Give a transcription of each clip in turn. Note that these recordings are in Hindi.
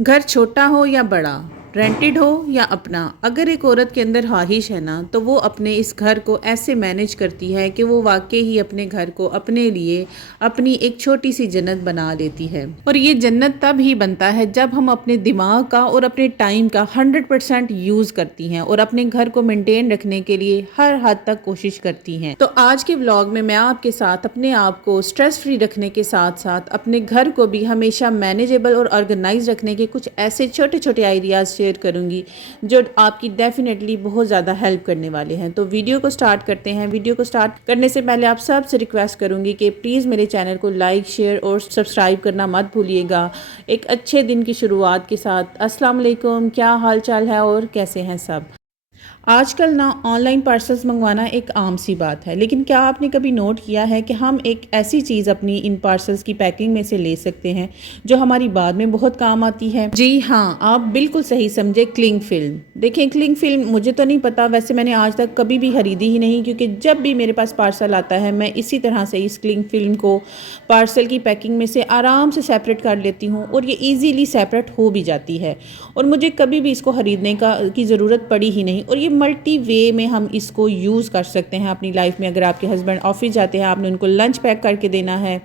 घर छोटा हो या बड़ा, रेंटेड हो या अपना, अगर एक औरत के अंदर ख्वाहिश है ना, तो वो अपने इस घर को ऐसे मैनेज करती है कि वो वाकई ही अपने घर को अपने लिए अपनी एक छोटी सी जन्नत बना लेती है। और ये जन्नत तब ही बनता है जब हम अपने दिमाग का और अपने टाइम का 100% यूज़ करती हैं और अपने घर को मेंटेन रखने के लिए हर हद तक कोशिश करती हैं। तो आज के व्लॉग में मैं आपके साथ अपने आप को स्ट्रेस फ्री रखने के साथ साथ अपने घर को भी हमेशा मैनेजेबल और ऑर्गेनाइज रखने के कुछ ऐसे छोटे छोटे आइडियाज़ शेयर करूंगी जो आपकी डेफिनेटली बहुत ज़्यादा हेल्प करने वाले हैं। तो वीडियो को स्टार्ट करते हैं। वीडियो को स्टार्ट करने से पहले आप सबसे रिक्वेस्ट करूंगी कि प्लीज़ मेरे चैनल को लाइक, शेयर और सब्सक्राइब करना मत भूलिएगा। एक अच्छे दिन की शुरुआत के साथ अस्सलाम वालेकुम, क्या हाल चाल है और कैसे हैं सब। आजकल ना ऑनलाइन पार्सल्स मंगवाना एक आम सी बात है, लेकिन क्या आपने कभी नोट किया है कि हम एक ऐसी चीज़ अपनी इन पार्सल्स की पैकिंग में से ले सकते हैं जो हमारी बाद में बहुत काम आती है। जी हाँ, आप बिल्कुल सही समझे, क्लिंग फिल्म। देखें, क्लिंग फिल्म मुझे तो नहीं पता, वैसे मैंने आज तक कभी भी खरीदी ही नहीं, क्योंकि जब भी मेरे पास पार्सल आता है मैं इसी तरह से इस क्लिंग फिल्म को पार्सल की पैकिंग में से आराम से सेपरेट कर लेती हूँ और ये ईजीली सेपरेट हो भी जाती है और मुझे कभी भी इसको ख़रीदने की ज़रूरत पड़ी ही नहीं। और ये मल्टी वे में हम इसको यूज़ कर सकते हैं अपनी लाइफ में। अगर आपके हस्बैंड ऑफिस जाते हैं, आपने उनको लंच पैक करके देना है,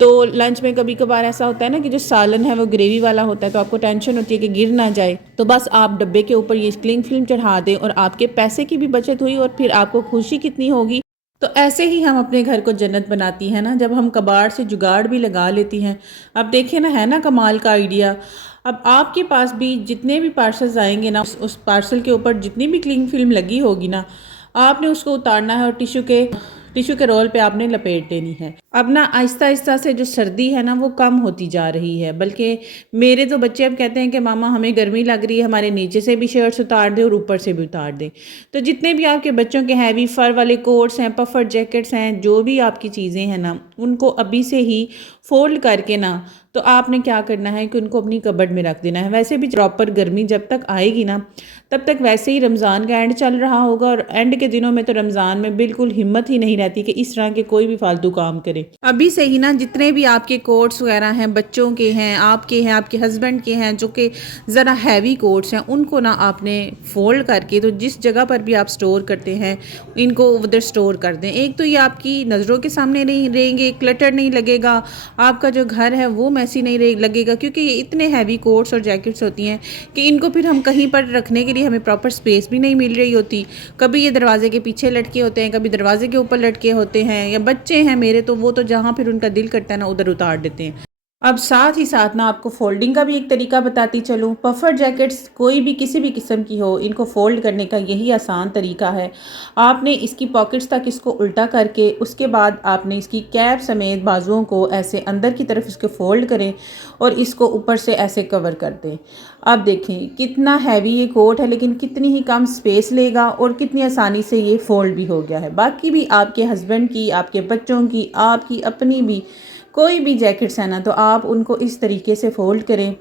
तो लंच में कभी कभार ऐसा होता है ना कि जो सालन है वो ग्रेवी वाला होता है, तो आपको टेंशन होती है कि गिर ना जाए, तो बस आप डब्बे के ऊपर ये क्लिंग फिल्म चढ़ा दें और आपके पैसे की भी बचत हुई और फिर आपको खुशी कितनी होगी। तो ऐसे ही हम अपने घर को जन्नत बनाती हैं ना, जब हम कबाड़ से जुगाड़ भी लगा लेती हैं। अब देखिए ना, है ना कमाल का आइडिया। अब आपके पास भी जितने भी पार्सल्स आएंगे ना, उस पार्सल के ऊपर जितनी भी क्लिंग फिल्म लगी होगी ना, आपने उसको उतारना है और टिश्यू के रोल पे आपने लपेट देनी है। अब ना आहिस्ता आहिस्ता से जो सर्दी है ना वो कम होती जा रही है, बल्कि मेरे तो बच्चे अब कहते हैं कि मामा हमें गर्मी लग रही है, हमारे नीचे से भी शर्ट्स उतार दे और ऊपर से भी उतार दे। तो जितने भी आपके बच्चों के हैवी फर वाले कोट्स हैं, पफर जैकेट्स हैं, जो भी आपकी चीज़ें हैं ना, उनको अभी से ही फोल्ड करके ना, तो आपने क्या करना है कि उनको अपनी कबर्ड में रख देना है। वैसे भी प्रॉपर गर्मी जब तक आएगी ना, तब तक वैसे ही रमज़ान का एंड चल रहा होगा और एंड के दिनों में तो रमज़ान में बिल्कुल हिम्मत ही नहीं रहती कि इस तरह के कोई भी फालतू काम करे। अभी से ही ना जितने भी आपके कोट्स वगैरह हैं, बच्चों के हैं, आपके हस्बैंड के हैं, जो कि ज़रा हैवी कोट्स हैं, उनको ना आपने फोल्ड करके, तो जिस जगह पर भी आप स्टोर करते हैं इनको उधर स्टोर कर दें। एक तो ये आपकी नज़रों के सामने नहीं रहेंगे, क्लटर नहीं लगेगा, आपका जो घर है वो मैसी नहीं लगेगा, क्योंकि ये इतने हैवी कोट्स और जैकेट्स होती हैं कि इनको फिर हम कहीं पर रखने के लिए हमें प्रॉपर स्पेस भी नहीं मिल रही होती। कभी ये दरवाजे के पीछे लटके होते हैं, कभी दरवाजे के ऊपर लटके होते हैं, या बच्चे हैं मेरे तो वो तो जहाँ फिर उनका दिल करता है ना उधर उतार देते हैं। अब साथ ही साथ ना आपको फोल्डिंग का भी एक तरीका बताती चलूँ। पफर जैकेट्स कोई भी किसी भी किस्म की हो, इनको फोल्ड करने का यही आसान तरीका है। आपने इसकी पॉकेट्स तक इसको उल्टा करके उसके बाद आपने इसकी कैप समेत बाजुओं को ऐसे अंदर की तरफ इसको फोल्ड करें और इसको ऊपर से ऐसे कवर कर दें। अब देखें कितना हैवी ये कोट है, लेकिन कितनी ही कम स्पेस लेगा और कितनी आसानी से ये फोल्ड भी हो गया है। बाकी भी आपके हस्बैंड की, आपके बच्चों की, आपकी अपनी भी कोई भी जैकेट्स है ना, तो आप उनको इस तरीके से फोल्ड करें।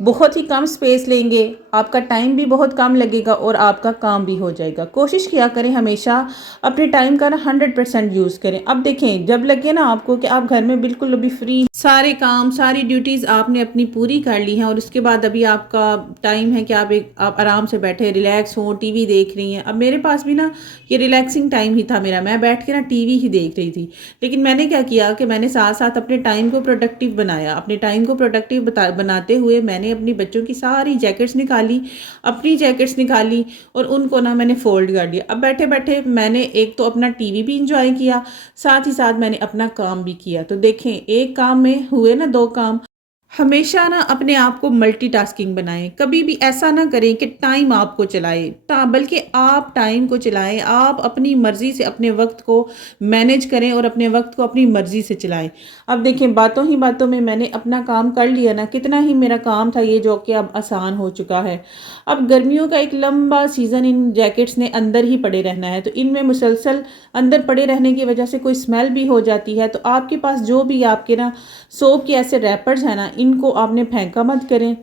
बहुत ही कम स्पेस लेंगे, आपका टाइम भी बहुत कम लगेगा और आपका काम भी हो जाएगा। कोशिश किया करें हमेशा अपने टाइम का ना 100% यूज़ करें। अब देखें, जब लगे ना आपको कि आप घर में बिल्कुल अभी फ्री, सारे काम सारी ड्यूटीज़ आपने अपनी पूरी कर ली हैं और उसके बाद अभी आपका टाइम है कि आप आराम से बैठे रिलैक्स हो, टीवी देख रही हैं। अब मेरे पास भी ना ये रिलैक्सिंग टाइम ही था मेरा, मैं बैठ के ना टीवी ही देख रही थी। लेकिन मैंने क्या किया कि मैंने साथ साथ अपने टाइम को प्रोडक्टिव बनाया। अपने टाइम को प्रोडक्टिव बनाते हुए मैंने अपनी बच्चों की सारी जैकेट्स निकाली, अपनी जैकेट्स निकाली और उनको ना मैंने फोल्ड कर दिया। अब बैठे बैठे मैंने एक तो अपना टीवी भी इंजॉय किया, साथ ही साथ मैंने अपना काम भी किया। तो देखें, एक काम में हुए ना दो काम। हमेशा ना अपने आप को मल्टीटास्किंग बनाएं, कभी भी ऐसा ना करें कि टाइम आपको चलाए, बल्कि आप टाइम को चलाएं। आप अपनी मर्जी से अपने वक्त को मैनेज करें और अपने वक्त को अपनी मर्जी से चलाएं। अब देखें, बातों ही बातों में मैंने अपना काम कर लिया ना, कितना ही मेरा काम था ये जो कि अब आसान हो चुका है। अब गर्मियों का एक लंबा सीज़न इन जैकेट्स ने अंदर ही पड़े रहना है, तो इनमें मुसलसल अंदर पड़े रहने की वजह से कोई स्मेल भी हो जाती है। तो आपके पास जो भी आपके ना सोप के ऐसे रैपर्स हैं ना, इनको आपने फेंका मत करें।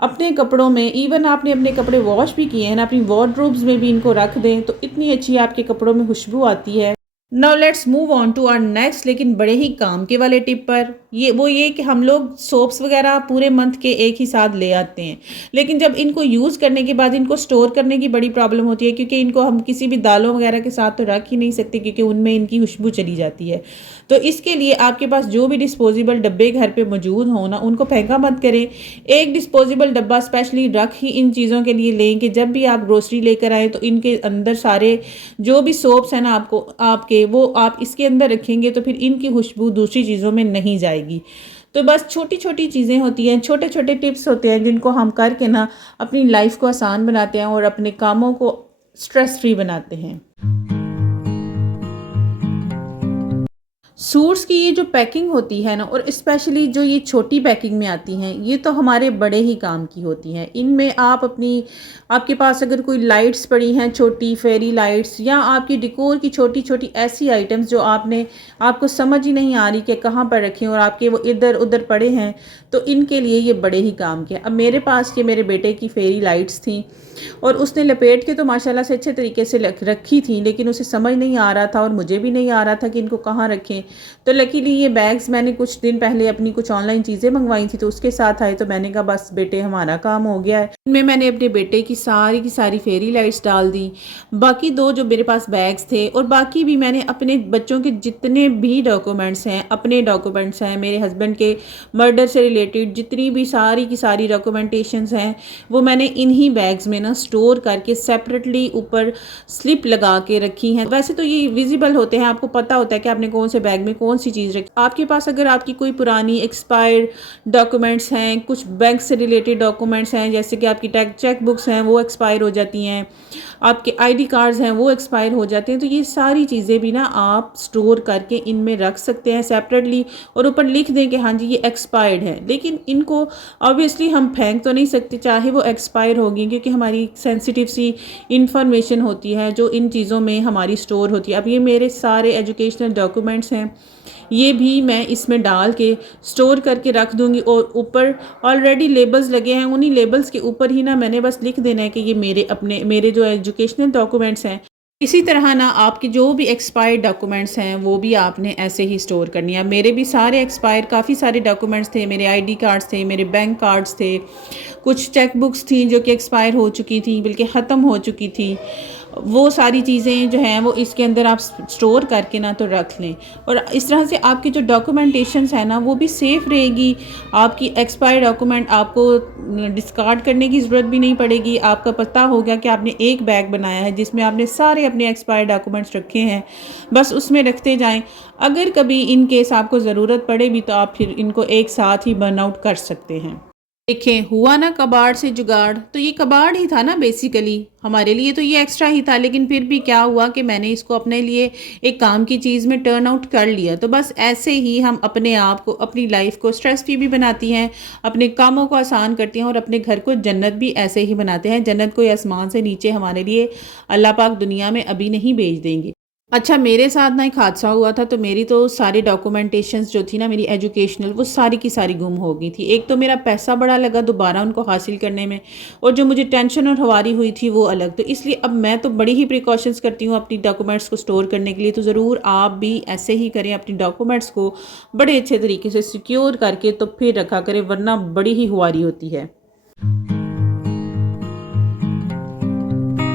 अपने कपड़ों में, इवन आपने अपने कपड़े वॉश भी किए हैं ना, अपनी वार्डरोब्स में भी इनको रख दें, तो इतनी अच्छी आपके कपड़ों में खुशबू आती है। Now let's move on to our next, लेकिन बड़े ही काम के वाले टिप पर। ये कि हम लोग सोप्स वगैरह पूरे मंथ के एक ही साथ ले आते हैं, लेकिन जब इनको यूज़ करने के बाद इनको स्टोर करने की बड़ी प्रॉब्लम होती है, क्योंकि इनको हम किसी भी दालों वगैरह के साथ तो रख ही नहीं सकते, क्योंकि उनमें इनकी खुशबू चली जाती है। तो इसके लिए आपके पास जो भी डिस्पोजेबल डब्बे घर पे मौजूद हों ना, उनको फेंका मत करें। एक डिस्पोजेबल डब्बा स्पेशली रख ही इन चीज़ों के लिए लें कि जब भी आप ग्रोसरी लेकर आएँ तो इनके अंदर सारे जो भी सोप्स हैं ना आपके वो आप इसके अंदर रखेंगे, तो फिर इनकी खुशबू दूसरी चीज़ों में नहीं जाएगी। तो बस छोटी छोटी चीज़ें होती हैं, छोटे छोटे टिप्स होते हैं जिनको हम करके ना अपनी लाइफ को आसान बनाते हैं और अपने कामों को स्ट्रेस फ्री बनाते हैं। सूट्स की ये जो पैकिंग होती है ना, और स्पेशली जो ये छोटी पैकिंग में आती हैं, ये तो हमारे बड़े ही काम की होती हैं। इनमें आप आपके पास अगर कोई लाइट्स पड़ी हैं, छोटी फेरी लाइट्स, या आपकी डिकोर की छोटी छोटी ऐसी आइटम्स जो आपको समझ ही नहीं आ रही कि कहाँ पर रखें और आपके वो इधर उधर पड़े हैं, तो इनके लिए ये बड़े ही काम के। अब मेरे पास ये मेरे बेटे की फेरी लाइट्स थी और उसने लपेट के तो माशाल्लाह से अच्छे तरीके से रखी थी, लेकिन उसे समझ नहीं आ रहा था और मुझे भी नहीं आ रहा था कि इनको कहाँ रखें। तो लकीली ये बैग्स मैंने कुछ दिन पहले अपनी कुछ ऑनलाइन चीज़ें मंगवाई थी, तो उसके साथ आए, तो मैंने कहा बस बेटे हमारा काम हो गया है। इनमें मैंने अपने बेटे की सारी फेरी लाइट्स डाल दी। बाकी दो जो मेरे पास बैग्स थे, और बाकी भी मैंने अपने बच्चों के जितने भी डॉक्यूमेंट्स हैं, अपने डॉक्यूमेंट्स हैं, मेरे हस्बैंड के मर्डर से रिलेटेड जितनी भी सारी की सारी डॉक्यूमेंटेशंस हैं, वो मैंने इन्हीं बैग्स में ना स्टोर करके सेपरेटली ऊपर स्लिप लगा के रखी हैं। वैसे तो ये विजिबल होते हैं, आपको पता होता है कि आपने कौन से बैग में कौन सी चीज़ रखी। आपके पास अगर आपकी कोई पुरानी एक्सपायर्ड डॉक्यूमेंट्स हैं, कुछ बैंक से रिलेटेड डॉक्यूमेंट्स हैं, जैसे कि आपकी चेक बुक्स हैं वो एक्सपायर हो जाती हैं, आपके आईडी कार्ड्स हैं वो एक्सपायर हो जाते हैं, तो ये सारी चीज़ें भी ना आप स्टोर करके इनमें रख सकते हैं सेपरेटली, और ऊपर लिख दें कि हाँ जी ये एक्सपायर्ड है। लेकिन इनको ऑब्वियसली हम फेंक तो नहीं सकते चाहे वो एक्सपायर होगी, क्योंकि हमारी सेंसिटिव सी इंफॉर्मेशन होती है जो इन चीज़ों में हमारी स्टोर होती है। अब ये मेरे सारे एजुकेशनल डॉक्यूमेंट्स हैं, ये भी मैं इसमें डाल के स्टोर करके रख दूंगी, और ऊपर ऑलरेडी लेबल्स लगे हैं, उन्हीं लेबल्स के ऊपर ही ना मैंने बस लिख देना है कि ये मेरे जो एजुकेशनल डॉक्यूमेंट्स हैं। इसी तरह ना आपके जो भी एक्सपायर्ड डॉक्यूमेंट्स हैं वो भी आपने ऐसे ही स्टोर करनी है। मेरे भी सारे एक्सपायर काफ़ी सारे डॉक्यूमेंट्स थे, मेरे आईडी कार्ड्स थे, मेरे बैंक कार्ड्स थे, कुछ चेक बुक्स थी जो कि एक्सपायर हो चुकी थी, बल्कि ख़त्म हो चुकी थी। वो सारी चीज़ें जो हैं वो इसके अंदर आप स्टोर करके ना तो रख लें, और इस तरह से आपकी जो डॉक्यूमेंटेशंस है ना वो भी सेफ़ रहेगी। आपकी एक्सपायर्ड डॉक्यूमेंट आपको डिस्कार्ड करने की ज़रूरत भी नहीं पड़ेगी। आपका पता होगा कि आपने एक बैग बनाया है जिसमें आपने सारे अपने एक्सपायर्ड डॉक्यूमेंट्स रखे हैं, बस उसमें रखते जाएं। अगर कभी इन केस आपको ज़रूरत पड़े भी तो आप फिर इनको एक साथ ही बर्न आउट कर सकते हैं। देखें, हुआ ना कबाड़ से जुगाड़, तो ये कबाड़ ही था ना बेसिकली हमारे लिए, तो ये एक्स्ट्रा ही था, लेकिन फिर भी क्या हुआ कि मैंने इसको अपने लिए एक काम की चीज़ में टर्न आउट कर लिया। तो बस ऐसे ही हम अपने आप को, अपनी लाइफ को स्ट्रेस फ्री भी बनाती हैं, अपने कामों को आसान करती हैं, और अपने घर को जन्नत भी ऐसे ही बनाते हैं। जन्नत कोई आसमान से नीचे हमारे लिए अल्लाह पाक दुनिया में अभी नहीं भेज देंगे। अच्छा, मेरे साथ ना एक हादसा हुआ था, तो मेरी तो सारी डॉक्यूमेंटेशंस जो थी ना मेरी एजुकेशनल, वो सारी की सारी गुम हो गई थी। एक तो मेरा पैसा बड़ा लगा दोबारा उनको हासिल करने में, और जो मुझे टेंशन और हवारी हुई थी वो अलग। तो इसलिए अब मैं तो बड़ी ही प्रिकॉशंस करती हूँ अपनी डॉक्यूमेंट्स को स्टोर करने के लिए। तो ज़रूर आप भी ऐसे ही करें, अपनी डॉक्यूमेंट्स को बड़े अच्छे तरीके से सिक्योर करके तो फिर रखा करें, वरना बड़ी ही हुआरी होती है।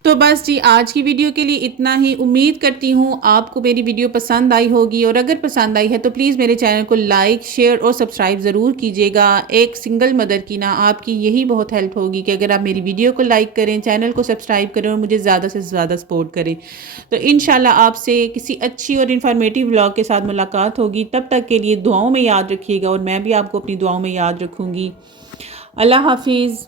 तो बस जी, आज की वीडियो के लिए इतना ही। उम्मीद करती हूँ आपको मेरी वीडियो पसंद आई होगी, और अगर पसंद आई है तो प्लीज़ मेरे चैनल को लाइक, शेयर और सब्सक्राइब ज़रूर कीजिएगा। एक सिंगल मदर की ना आपकी यही बहुत हेल्प होगी कि अगर आप मेरी वीडियो को लाइक करें, चैनल को सब्सक्राइब करें और मुझे ज़्यादा से ज़्यादा सपोर्ट करें। तो इंशाल्लाह आपसे किसी अच्छी और इन्फॉर्मेटिव व्लॉग के साथ मुलाकात होगी। तब तक के लिए दुआओं में याद रखिएगा, और मैं भी आपको अपनी दुआओं में याद रखूँगी। अल्लाह हाफिज़।